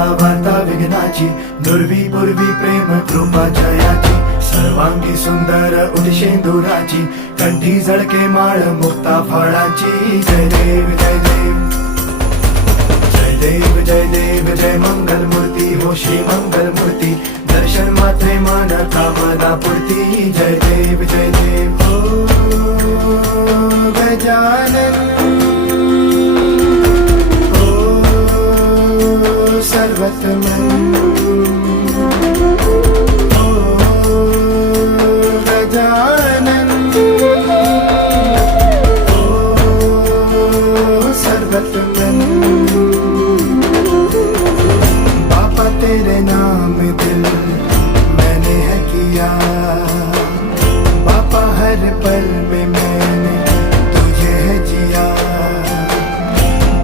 आता वार्ता विघ्नाची, दुर्वी पूर्वी प्रेम कृपा जयाची, सर्वांगी सुंदर उदिशेंदुराची, कंठी झळके माळ मुक्ता फळाची. जय देव जय देव जय देव जय देव जय मंगल मूर्ती हो श्री मंगल मूर्ती, दर्शन मात्रे मन कामना पूर्ती. जय देव जय देव ओ गजानन ओ सर्वतमन ओ गजानन ओ सर्वतमन. तेरे